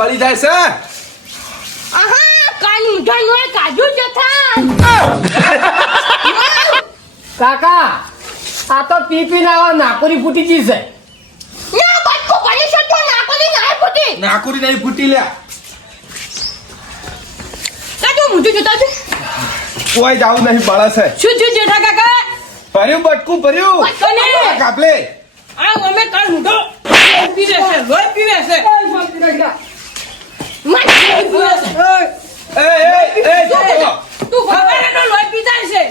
બળી જાય છે. આહા કાન મુઠાઈ નો કાજુ જથા કાકા આ તો પી ના નાકોરી ફૂટી ગઈ છે. ના બટકો બની શકતો ના કોની ના ફૂટી નાકુરી નહીં ફૂટી લ્યા. કાજુ મુઠી જતા છે કોઈ જાવું નહીં બળે છે. શું છે જેઠા કાકા ભર્યું બટકું ભર્યું. બટકોને. કાપલે આ અમે કાન મુઠો પીવે છે લોહી પીવે છે મારી પીવે છે એ જોતો. તું ખબર લોહી પીતા છે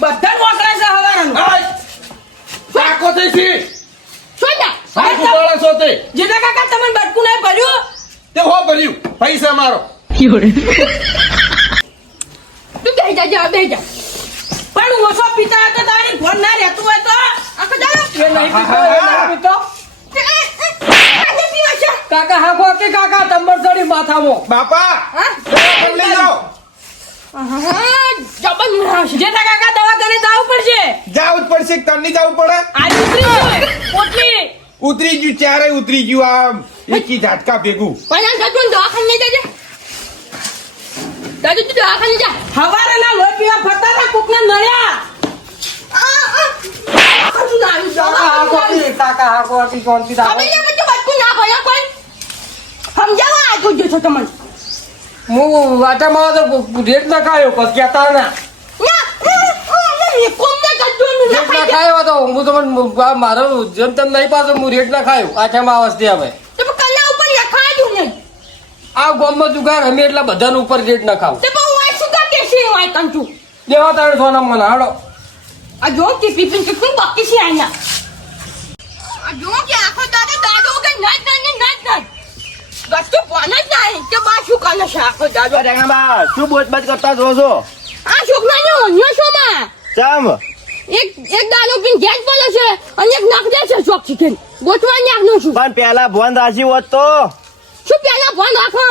બધા મોકળા છે હવારાનું કાકો થઈ છે. સોજા સાકુ બળે છો તે. જેઠા કાકા તમને બટકું નહીં ભર્યું તે હો ભર્યું પૈસા મારો. તું બેહી જા બેહી જા પણ ઓછો પીતા હતો તારી ફોન ના રહેતું હોય તો આખો ચાલો એ નહીં પીતો એ નહીં પીતો કાકા હાકો કે કાકા તંબર ચડી માથામાં. બાપા દવાખાને લઈ જાઓ. જેઠા કાકા દવાખાને જવું પડશે જાવું જ પડશે કે તને જવું પડે. આ ઉતરી ગયું પોટલી ઉતરી ગયું ચારે ઉતરી ગયું આમ એકી ઝાટકા ભેગું. પણ સચુન દવાખાને જજે દાદુ તું દવાખાને જા હવારના લોહી પીવા ફરતા હતા કોકને નળ્યા કાકા હાકો કે કોણથી દાખો. હવે ને બધું બટકું ના ભર્યા કોઈ સમજાવવા આગળ જો છો તમને હું વાટામાં તો રેટ ના ખાયો પછી કહેતા ના રેટ ના ખાયો તો હું તમને મારો જેમ તેમ નહીં પાછો હું રેટ ના ખાયો આઠામાં આવસ્તી હવે આ ગોમમાં જુગાર અમે એટલા બધાને ઉપર રેટ ના ખાવ દેવા તારે સોના મને હાડો શું બોચબાચ કરતા છો છો? ચમ એક દાનો પીને ગેસ બોલે છે અને એક નાખ દે છે ચોક ચિકન ગોઠવા નાખનો છું પણ પેલા ભોન રાશી હોત તો. શું પેલા ફોન આખો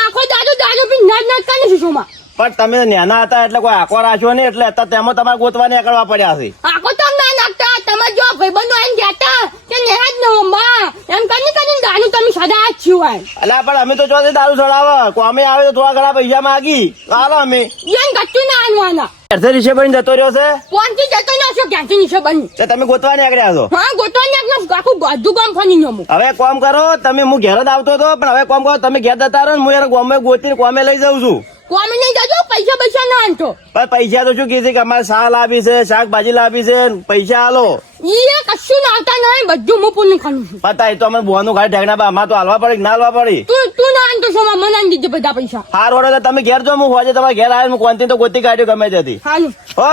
આખો દાદુ પીને નાચ નાચ કરે છે શોમાં પણ તમે નાના હતા એટલે કોઈ આંખો રાખ્યો નહીં એટલે અત્યારે તેમાં તમારે ગોતવા નીકળવા પડ્યા છે. આખો તો ના નાખતા તમારે જો ભાઈબંધો એમ કહેતા કે નેહાજ ન માં એમ કરીને દાનું તમે સદા જ છો અલા પણ અમે તો ચોથી દારૂ ચડાવે કોમે આવે તો થોડા ઘણા પૈસા માગી હાલો અમે એમ ગચ્ચું ના આનવાના રીશે બની જતો રહ્યો છે. કોણથી જતો ન છો ક્યાંથી નીચે બની તો તમે ગોતવા નીકળ્યા છો. હા ગોતવા નાખનો આખું બધું કામ ફરી નમું હવે કોમ કરો તમે હું ઘેર જ આવતો હતો પણ હવે કોમ કરો તમે ઘેર જતા રહો ને હું યાર ગોમે ગોતીને કોમે લઈ જાઉં છું. કોમે નહીં જજો પૈસા ના આનતો પણ પૈસા તો શું કીધી કે અમારે શાક લાવી છે શાકભાજી લાવી છે પૈસા હાલો. ઈ કશું ના આવતા નહીં બધું હું પૂરું ખાનું છું પતા એ તો અમે બોનું ખાઈ ઢેકણા બા અમારે તો હાલવા પડે કે ના હાલવા પડી. તું ના આનતો છો મને આની દીધે બધા પૈસા હાર વડો તમે ઘેર જો હું હોજે તમારે ઘેર આવે હું કોનથી તો ગોતી કાઢ્યું ગમે ત્યાંથી. હાલું હો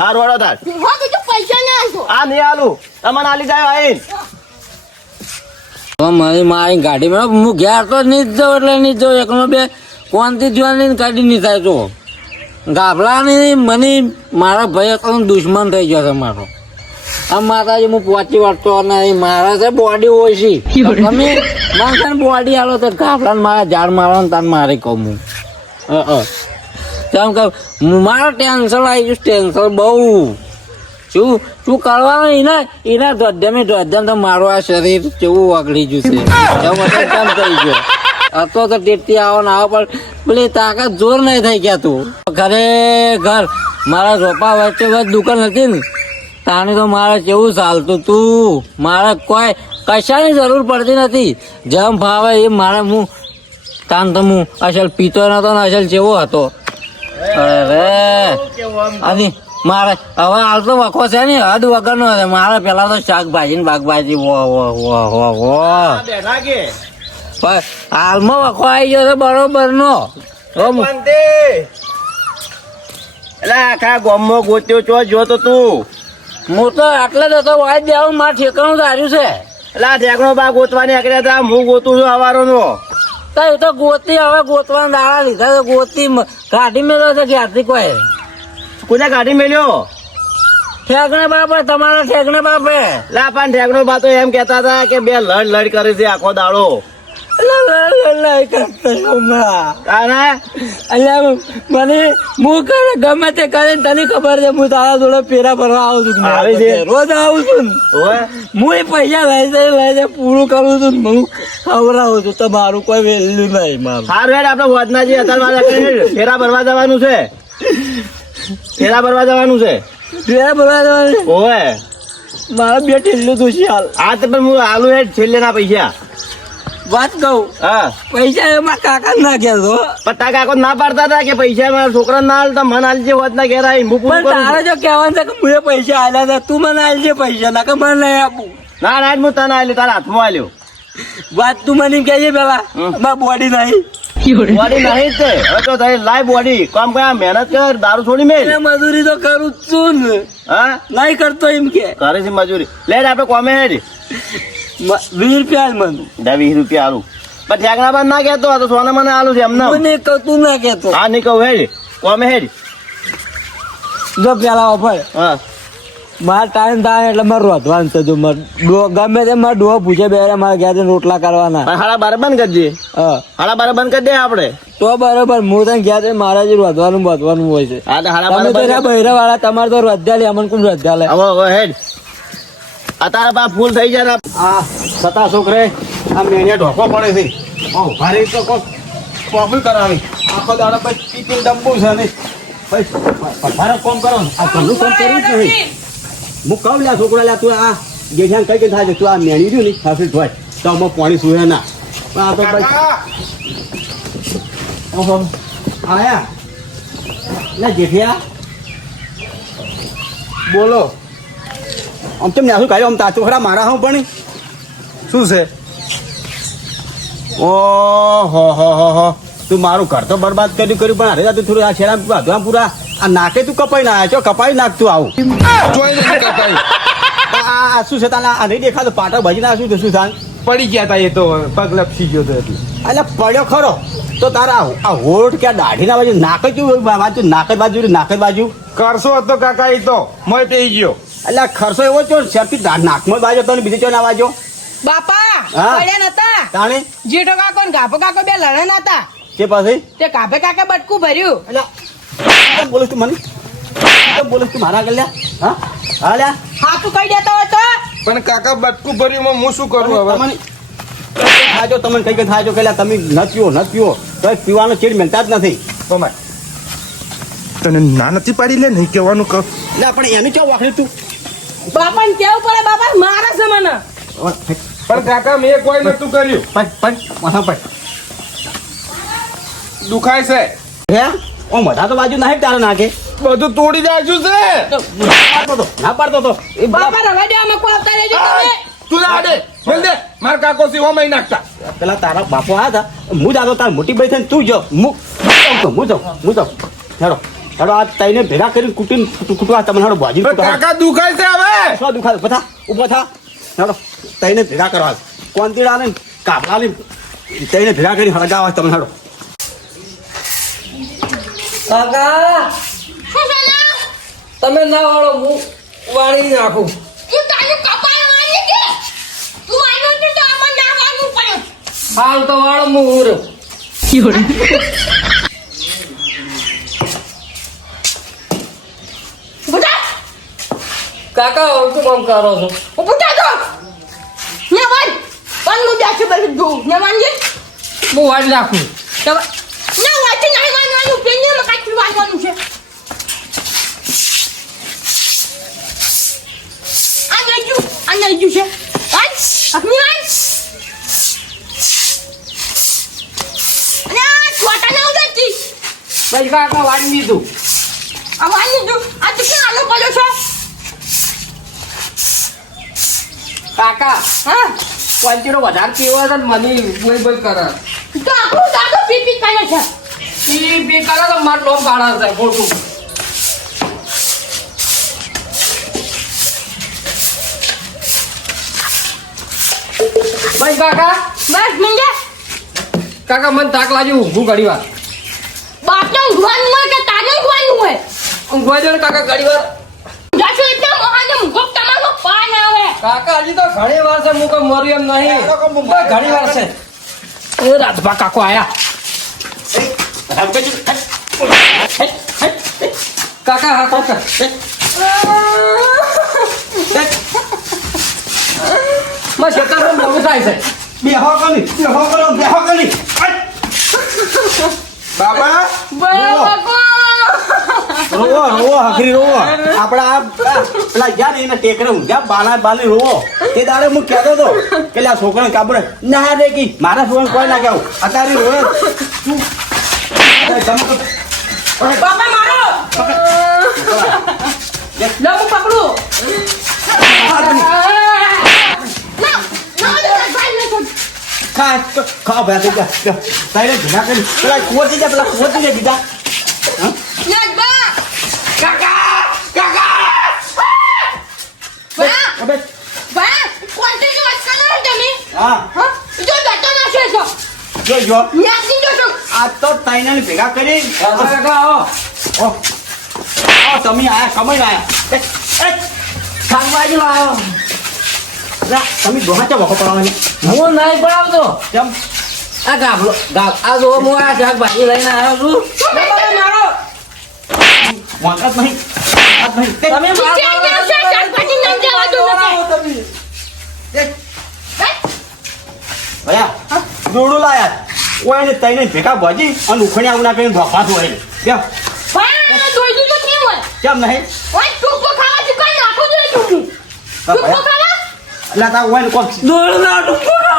હાર વડો તાર હા બીજું પૈસા ના આનતો આ નહીં હાલું તમને હાલી જાય આવીને. મારી ગાડીમાં હું ઘેર તો નહીં જ જાઉં એટલે નહીં જાઉં એકનો બે કોનથી જોવાની કાઢી નહીં થાય તો ગાભલાની મને મારા ભાઈ તો દુશ્મન થઈ ગયો છે મારો. આ માતાજી હું પહોંચી વળતો નહીં મારા છે બોડી ઓછી તમે માણસ બોડી આલો તો ગાભલા મારા ઝાડ મારવાનું તાર મારે કહું હું કેમ કે મારા ટેન્શન આવી ગયું ટેન્શન બહુ શું કરવાનું એના ધોધ્યમે તો મારું આ શરીર કેવું ઓગળી ગયું છે કેમ કરી ગયો હતો તો ટેટી આવો ને આવો પણ પેલી તાકાત જોર નહીં થઈ ગયા તું ખરેખર મારા રોપા વચ્ચે દુકાન હતી ને તાની તો મારે કેવું ચાલતું તું મારે કોઈ કશાની જરૂર પડતી નથી જેમ ભાવે એ મારે હું તાન તો હું અસલ પીતો નતો ને અસલ જેવો હતો અરે અને મારે હવે હાલ તો વખો છે ને હદ વગર નો છે મારે પેલા તો શાકભાજી ને બાગભાજી હાલમાં વખો આવી ગયો છે બરોબર નો એટલે આખા ગામમાં ગોત્યો ચો જોતો તું. હું તો આટલે જ હતો વાય દેવું મારે ઠેકાણું ધાર્યું છે એટલે આ ઠેકણો બા ગોતવા નીકળ્યા હતા હું ગોતું છું હવારો નો. તો એ તો ગોતી હવે ગોતવાના દાડા લીધા તો ગોતી કાઢી મેળવ્યો છે ક્યારથી કોઈ કોને કાઢી મેલ્યો? ઠેકણે બાપે તમારા ઠેકણે બાપે લા પણ ઠેકણો બા તો એમ કેતા હતા કે બે લડ કરે છે આખો દાડો. લઈ કરતો હમણાં. તારા અલ્યા મને હું કરે ગમે તે કરે ને તને ખબર છે હું તારા જોડે પેરા ભરવા આવું છું આવે છે. રોજ આવું છું ને. ઓય હું એ પૈસા લઈ જાય પૂરું કરું છું ને હું ખવડાવું છું તમારું કોઈ વેલ્યુ નહીં મારું. સારું હેડ આપણે વધનાજી અત્યારે ફેરા ભરવા જવાનું છે. ફેરા ભરવા જવાનું છે. પેરા ભરવા જવાનું છે. ઓય મારા બે ઢીલું તું છે હાલ. આ તો પણ હું આલુ હેડ છેલ્લે ના પૈસા. વાત કહું હા પૈસા એમાં કાકા ના કહેતો પણ તા કાકો ના પાડતા હતા કે પૈસા મારા છોકરા ના હાલતા મને હાલજે વધના ઘેર આવી હું પૂરું પણ કરું તારે છું. જો કહેવાનું છે કે મેં પૈસા આલ્યા હતા તું મને આલજે પૈસા ના કે મને નહીં આપું. ના ના હું તને આલ્યો તારા હાથમાં આલ્યો. વાત તું મને એમ કહેજે પેલા મારા બોડી નહીં બોડી નહીં જ તે હવે તો તારી લાય બોડી કામ કર મહેનત કર દારૂ છોડી મેલ. એટલે મજૂરી તો કરું જ છું ને હા નહીં કરતો એમ કે કરે છે મજૂરી લે આપણે કોમે હેડ 20 રૂપિયા આલ મને 20 રૂપિયા આલું પણ ઠેકણા બાદ ના કહેતો આ તો સોના મને આલું છે એમને મને કહું તું ના કહેતો હા નહીં કહું હેડ કોમે હેડ જો પેલા ઓફર હા મારા ટાઈમ થાય એટલે મારે રોધવાનું છે જો ગમે તે મારે ડોહો પૂછે બે મારે ઘેર જઈને રોટલા કરવાના પણ હાડા બાર બંધ કરજે હા હાડા બાર બંધ કરી દે આપણે તો બરોબર હું તને ઘેર જઈને મારે જ રોધવાનું બધવાનું હોય છે હા તો હાડા બાર તમે તો બંધ રહ્યા બૈરા વાળા તમારે તો રોધ્યા લે અમને કોણ રોધ્યા લે હવે હેડ આ તારા પા ફૂલ થઈ જાય ને આ સતા છોકરે આ મેને ઢોકો પડે છે ઓ ભારે તો કોફી કરાવી આખો દાડો પછી પીપી ડબ્બુ છે ને ભારે કોમ કરો આ ઘરનું કામ કર્યું જ નહીં હું કહું લ્યા છોકરા લ્યા તું આ જેઠિયાને કઈ કઈ થાય છે તું આ મેણી રહ્યું ને ખાસી ધોય તો આમાં પાણી સુહે ના પણ આ તો ભાઈ કાકા ઓહો આયા લે જેઠિયા બોલો આમ કેમ ન્યાસું કાઢ્યો આમ તા છોકરા મારા હું પણ શું છે ઓહો હો તું મારું ઘર તો બરબાદ કર્યું પણ અરે તું થોડું આ છેડા બાંધવા પૂરા આ નાકે તું કપાઈ ના છો કપાઈ નાખતું આવું જોઈ નથી કપાઈ આ શું છે તાના આ નહીં દેખાતું પાટો ભજી ના શું છે શું થાન પડી ગયા તા એ તો પગ લપસી ગયો તો એટલે એટલે પડ્યો ખરો તો તારા આ હોઠ કે આ દાઢીના બાજુ નાક જ બાજુ નાક જ બાજુ કરશો હતો કાકા એ તો મોય પી ગયો એટલે ખર્ચો એવો છો શરતી નાકમાં બાજુ તો બીજે ચો ના બાજુ બાપા હા. પડ્યા નતા તાણે જેઠો કાકો ને ગાભો કાકો બે લડન હતા તે પછી તે કાભે કાકે બટકું ભર્યું એટલે કેમ બોલું તું મને કેમ બોલું તું મારા આગળ લ્યા હા હા લ્યા હાથું કઈ દેતો હતો પણ કાકા બટકું ભર્યું હું શું કરું હવે તમને થાજો તમને કઈ થાજો કે તમે ન પીવો તો પીવાનો ચીડ મળતા જ નથી તમારે તને ના નથી પાડી લે નહીં કહેવાનું કહું એટલે પણ એનું ચા વાખરી તું બાપા ને કેવું પડે બાપા મારા છે મને પણ કાકા મેં કોઈ નતું કર્યું માથા પડ દુખાય છે હે ઓ મધા તો બાજુ નાખી તારે નાખે બધું તોડી નાખ્યું છે ના પાડતો તો એ બાપા રવા દે અમે કોઈ આવતા રહેજો તમે તું ના દે મેલ દે માર કાકો સીવા મહી નાખતા પેલા તારા બાપો આવ્યા હતા હું જાતો તાર મોટી ભાઈ થઈને તું જો હું જાઉં હેડો આ તઈને ભેગા કરીને કૂટવા તમને હેડો બાજી કાકા દુખાય છે હવે શું દુખાય બધા ઉભો થા હેડો તઈને ભેગા કરવા કોંતીડા ને કાપડા ને તઈને ભેગા કરી હળગાવા તમને હેડો કાકા શું છે ને? તમે ના વાળો હું વાળી નાખું તું તારું કપાળ વાળી કે તું આનો તો આમાં નાખવાનું પડે હાલ તો વાળો હું ઉરો બુટા કાકા હું શું કામ કરો છો બુટા તો ને વાન વાન નું જાશે બધું જો ને વાન જે હું વાળી નાખું તો ના વાંચી નહીં વાનવાનું પેને માં કાચું વાંચવાનું છે આ નજુ છે વાન અગ્નિ વાન ના છોટા ના ઉડતી ભાઈ કાકા વાળી દીધું આ વાન જો આ તો ક્યાં આલો પડ્યો છે કાકા હા ક્વોન્ટિનો વધારે પીવો છે ને મને બોલ બોલ કરે તો આપણું દાદો પીપી કરે છે પી પી કરે તો મારે ડોમ પાડે છે ખોટું ભાઈ કાકા બસ મંજે કાકા મને તાક લાગ્યું ઊંઘું ઘડી વાર બાપને ઊંઘવાનું હોય કે તારે ઊંઘવાનું હોય ઊંઘવા દો ને કાકા ઘડી વાર જાશું એટલે મોહાને મુગો તમારો પાન આવે કાકા હજી તો ઘણી વાર છે હું કોઈ મર્યું એમ નહીં ઘણી વાર છે એ રાજભા કાકો આયા કાકા હા કાકા માં શેતાનો બહુ થાય છે બેહો કરી બાબા રોવો હખરી રોવો આપડા પેલા ગયા ને એના ટેકરે ઊંઘ્યા બાલી રોવો તે દાડે હું કહેતો હતો કે આ છોકરાને કાબડે ના રે કી મારા છોકરાને કોઈ ના કહેવું અત્યારે રોવે બાપા મારો લો હું પકડું ખાઓ ભાઈ થઈ જા તારે ભીના કરી પેલા ખોટી જા બીજા હા જો આ તો તાઈનાને ભેગા કરી કાકા આવો તમે આયા કમાઈ આયા શાકભાજી લાવો તમે દોહા ચા વખો પડવાની હું નહીં પડાવતો કેમ આ ગાભલો આ જો હું આ શાકભાજી લઈને આવ્યો છું બાપા મારો વાંકાત નહીં તમે ભયા દોડું લાયા ઓય તઈને ભેગા ભાજી અને ઉખણ્યા ઉના કરીને ધોફા તો હોય કેમ કેમ નહીં એટલે તા ઓય ને કોણ દોડ ના ટુકડો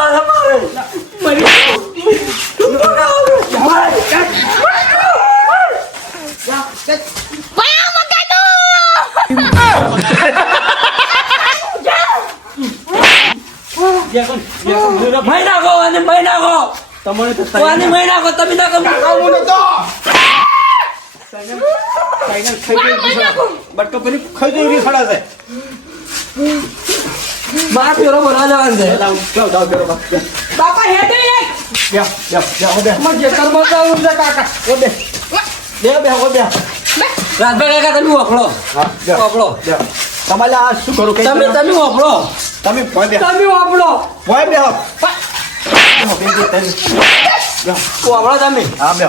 મારે મહિના ગો અને મહિના ગો તમને તો અને મહિના ગો તમે ના કમ આવું નતો બટકો પેલી ખાઈ જઈ ખડા છે મારા પેરો બોલા જવાનું છે જાઓ પેલો બાપા હેડે મને ખેતરમાં જવું છે કાકા બે રાજભાઈ કાકા તમે ઓફળો ઓફળો તમારે આ શું કરું કે તમે ઓફળો તમે ભોય બે તમે ઓફળો ભોય બે ઓફળો તમે હા બે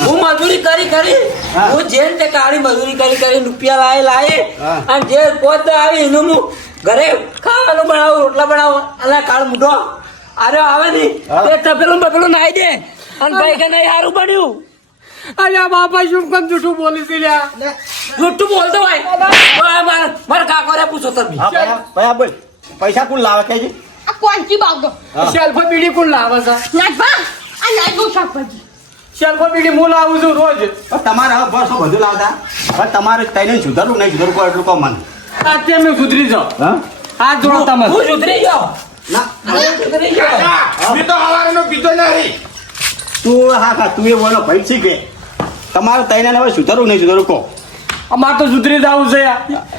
હું મજૂરી કરી હા. હું જેમ તે કાળી મજૂરી કરી રૂપિયા લાય હા. અને જે પોત આવી એનું હું ઘરે ખાવાનું બનાવું રોટલા બનાવું અને કાળ મૂઢો અરે આવે નહીં હા. તે તપેલું બપેલું નાઈ દે અને ભાઈ કે નહીં સારું પડ્યું અલ્યા બાપા શું કેમ જૂઠું બોલી છે જૂઠું બોલતો હોય મારા કાકોરે પૂછો તમે હા ભયા બોલ પૈસા કોણ લાવે કે છે શેલ્ફો બીડી કોણ લાવે છે શેલ્ફો બીડી હું લાવું છું રોજ તમારે હવે બસ બધું લાવતા હવે તમારે તઈને સુધારવું નહીં સુધારવું કોઈ એટલું કહો મને આજે મેં સુધરી જાઓ હા હાથ જોડો તમે હું સુધરી જાઓ ના સુધરી જાઓ મેં તો હવારનો પીતો નહીં તું હા તું એ બોલો ભાઈ છે કે તમારે તઈને હવે સુધારવું નહીં સુધારવું કહો અમાર તો સુધરી જવું છે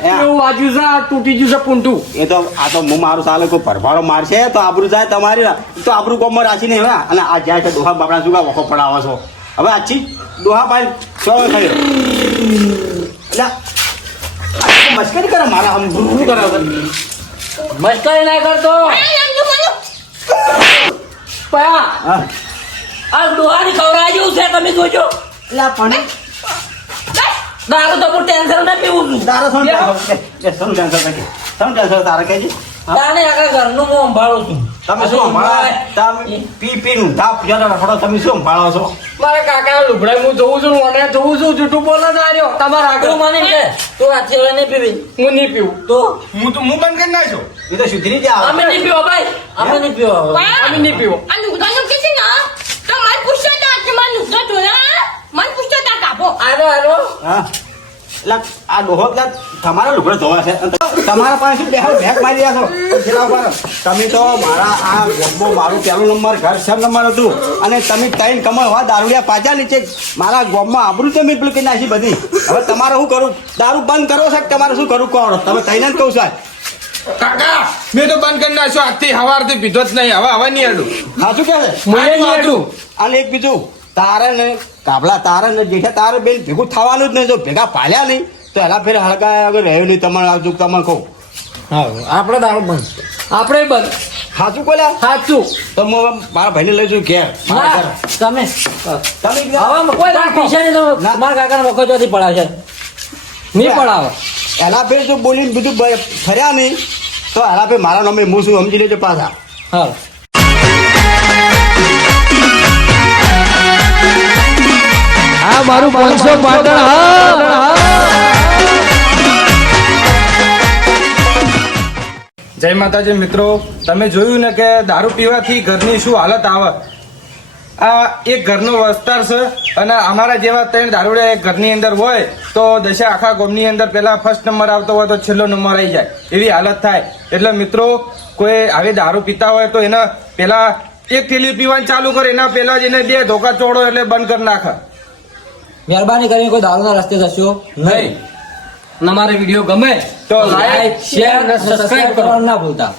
એવું વાંચ્યું છે આ તૂટી ગયું છે પૂંઠું એ તો આ તો હું મારું સાલે કોઈ ભરભાડો મારશે તો આબરૂ જાય તમારી તો આબરૂ કોમમાં રાખીને હવે અને આ જાય છે ડોહા બાપડા શું વખો પડાવો છો હવે આછી ડોહા ભાઈ સો થયો એટલે મસ્કરી કરે મારા આમ શું કરે છે મસ્કરી ના કરતો પયા હા આ ડોહાની ખવડાવી જેવું છે તમે જોજો એટલે આ પાણી દારૂ તો હું ટેન્શન ના પીવું છું તારા શું ટેન્શન તારે કે છે તાને આગળ ઘરનું હું સંભાળું છું તમે શું સંભાળો તમે પીનું ધાપ જરા રખડો તમે શું સંભાળો છો મારા કાકા લુગડાઈ હું જોઉં છું મને જોઉં છું જૂઠું બોલો ના રહ્યો તમારા આગળ મને કે તું રાત્રે હવે નહીં પીવી હું નહીં પીવું તો હું બંધ કરી નાખ્યો એ તો સુધરી જાય અમે નહીં પીવો ભાઈ અમે નહીં પીવો અમે નહીં પીવો આરો હા એટલે આ ડોહો એટલે તમારા લુગડો ધોવા છે અને તમારા પાસે શું બેહાર ભેગ મારી રહ્યા છો છેલ્લા ઉપર તમે તો મારા આ ગોમમાં મારું પહેલું નંબર ઘર 6 નંબર હતું અને તમે ત્રણ કમાવા દારૂડિયા પાછા નીચે મારા ગોમમાં આબરૂ તમે પેલું કે નાખી બધી હવે તમારે શું કરું દારૂ બંધ કરો છે કે તમારે શું કરું કહો તમે તઈને જ કહું સાહેબ કાકા મેં તો બંધ કરી નાખ્યો આજથી હવારથી પીધો જ નહીં હવે નહીં હેડું હા શું કહે છે આનું હતું. અને એક બીજું તારે ને કાબલા તારે ને જેઠા તારે બેન ભેગું થવાનું જ નહીં જો ભેગા પાલ્યા નહીં તો એના ફેર હળગા આગળ રહ્યો નહીં તમારે આજુ તમને કહું હા આપણે દારૂ બંધ. આપણે બંધ. સાચું કોલ્યા સાચું. તો હું હવે મારા ભાઈને લઈ જઉં ઘેર મારા ઘરે. તમે તમે હવે કોઈ દારૂ પૈસા નહીં તમે મારા કાકાને મકો ચોથી પડાવશે. નહીં પડાવો. એલા ભાઈ જો બોલીને બધું ફર્યા નહીં તો એલા ભાઈ મારા નામે હું શું સમજી લેજો પાછા. હા આ મારું 500 પાટણ. હા જય માતાજી મિત્રો, તમે જોયું ને કે દારૂ પીવાથી ઘરની શું હાલત આવે. આ એક ઘરનો વિસ્તાર છે અને અમારા જેવા 3 દારૂડિયા એક ઘરની અંદર હોય તો દશે આખા ગામની અંદર પેલા ફર્સ્ટ નંબર આવતો હોય તો છેલ્લો નંબર આવી જાય એવી હાલત થાય. એટલે મિત્રો કોઈ આવી દારૂ પીતા હોય તો એના પેલા એક થેલી પીવાનું ચાલુ કરે, એના પેલા જ એને 2 ધોકા ચોડો એટલે બંધ કરી નાખે. મહેરબાની કરીને કોઈ દારૂના રસ્તે જશો નહીં. અને અમારો વિડીયો ગમે તો લાઈક શેર અને સબસ્ક્રાઇબ કરો. કરવાનું ના ભૂલતા.